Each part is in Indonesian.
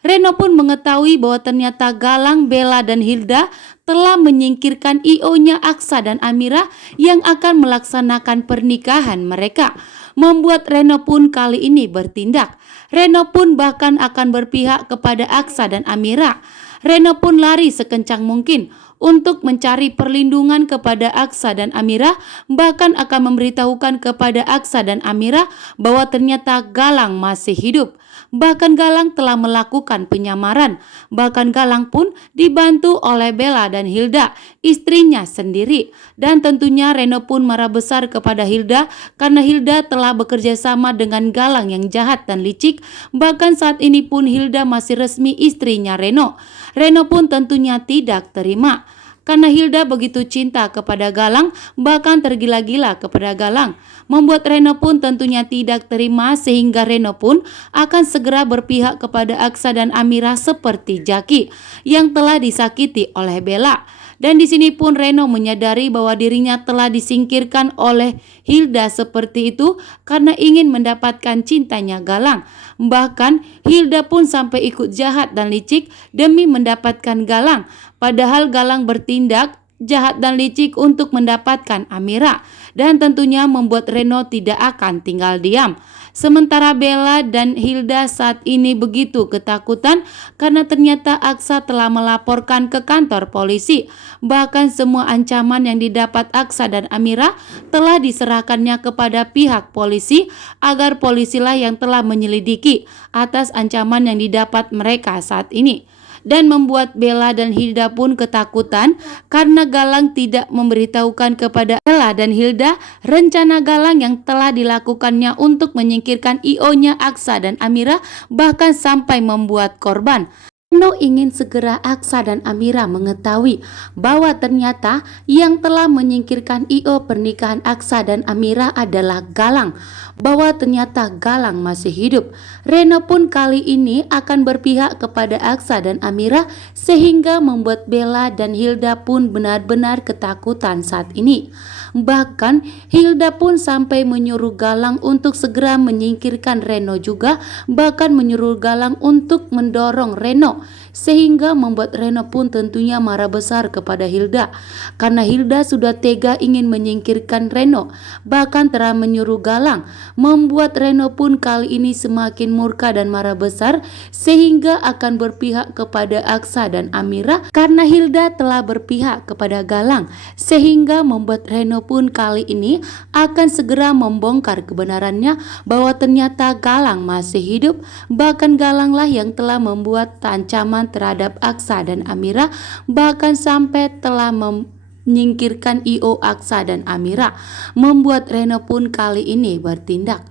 Reno pun mengetahui bahwa ternyata Galang, Bella, dan Hilda telah menyingkirkan IO-nya Aksa dan Amira yang akan melaksanakan pernikahan mereka. Membuat Reno pun kali ini bertindak. Reno pun bahkan akan berpihak kepada Aksa dan Amira. Reno pun lari sekencang mungkin untuk mencari perlindungan kepada Aksa dan Amira, bahkan akan memberitahukan kepada Aksa dan Amira bahwa ternyata Galang masih hidup. Bahkan Galang telah melakukan penyamaran. Bahkan Galang pun dibantu oleh Bella dan Hilda, istrinya sendiri. Dan tentunya Reno pun marah besar kepada Hilda karena Hilda telah bekerja sama dengan Galang yang jahat dan licik. Bahkan saat ini pun Hilda masih resmi istrinya Reno. Reno pun tentunya tidak terima. Karena Hilda begitu cinta kepada Galang, bahkan tergila-gila kepada Galang. Membuat Reno pun tentunya tidak terima sehingga Reno pun akan segera berpihak kepada Aksa dan Amira seperti Jaki yang telah disakiti oleh Bella. Dan di sini pun Reno menyadari bahwa dirinya telah disingkirkan oleh Hilda seperti itu karena ingin mendapatkan cintanya Galang. Bahkan Hilda pun sampai ikut jahat dan licik demi mendapatkan Galang. Padahal Galang bertindak jahat dan licik untuk mendapatkan Amira. Dan tentunya membuat Reno tidak akan tinggal diam. Sementara Bella dan Hilda saat ini begitu ketakutan karena ternyata Aksa telah melaporkan ke kantor polisi. Bahkan semua ancaman yang didapat Aksa dan Amira telah diserahkannya kepada pihak polisi agar polisilah yang telah menyelidiki atas ancaman yang didapat mereka saat ini. Dan membuat Bella dan Hilda pun ketakutan karena Galang tidak memberitahukan kepada Bella dan Hilda rencana Galang yang telah dilakukannya untuk menyingkirkan IO-nya Aksa dan Amira, bahkan sampai membuat korban. Reno ingin segera Aksa dan Amira mengetahui bahwa ternyata yang telah menyingkirkan IO pernikahan Aksa dan Amira adalah Galang, bahwa ternyata Galang masih hidup. Reno pun kali ini akan berpihak kepada Aksa dan Amira sehingga membuat Bella dan Hilda pun benar-benar ketakutan saat ini. Bahkan Hilda pun sampai menyuruh Galang untuk segera menyingkirkan Reno juga, bahkan menyuruh Galang untuk mendorong Reno, sehingga membuat Reno pun tentunya marah besar kepada Hilda karena Hilda sudah tega ingin menyingkirkan Reno, bahkan telah menyuruh Galang. Membuat Reno pun kali ini semakin murka dan marah besar sehingga akan berpihak kepada Aksa dan Amira karena Hilda telah berpihak kepada Galang, sehingga membuat Reno pun kali ini akan segera membongkar kebenarannya bahwa ternyata Galang masih hidup. Bahkan Galanglah yang telah membuat ancaman terhadap Aksa dan Amira, bahkan sampai telah menyingkirkan IO Aksa dan Amira. Membuat Reno pun kali ini bertindak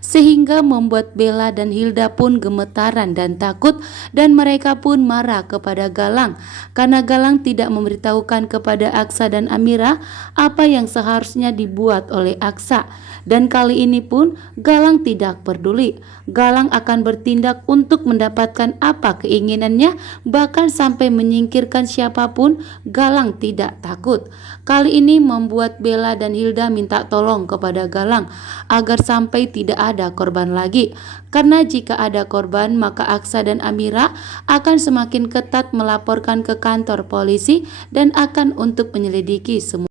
sehingga membuat Bella dan Hilda pun gemetaran dan takut, dan mereka pun marah kepada Galang karena Galang tidak memberitahukan kepada Aksa dan Amira apa yang seharusnya dibuat oleh Aksa. Dan kali ini pun Galang tidak peduli. Galang akan bertindak untuk mendapatkan apa keinginannya, bahkan sampai menyingkirkan siapapun. Galang tidak takut. Kali ini membuat Bella dan Hilda minta tolong kepada Galang agar sampai tidak ada korban lagi. Karena jika ada korban maka Aksa dan Amira akan semakin ketat melaporkan ke kantor polisi dan akan untuk menyelidiki semua.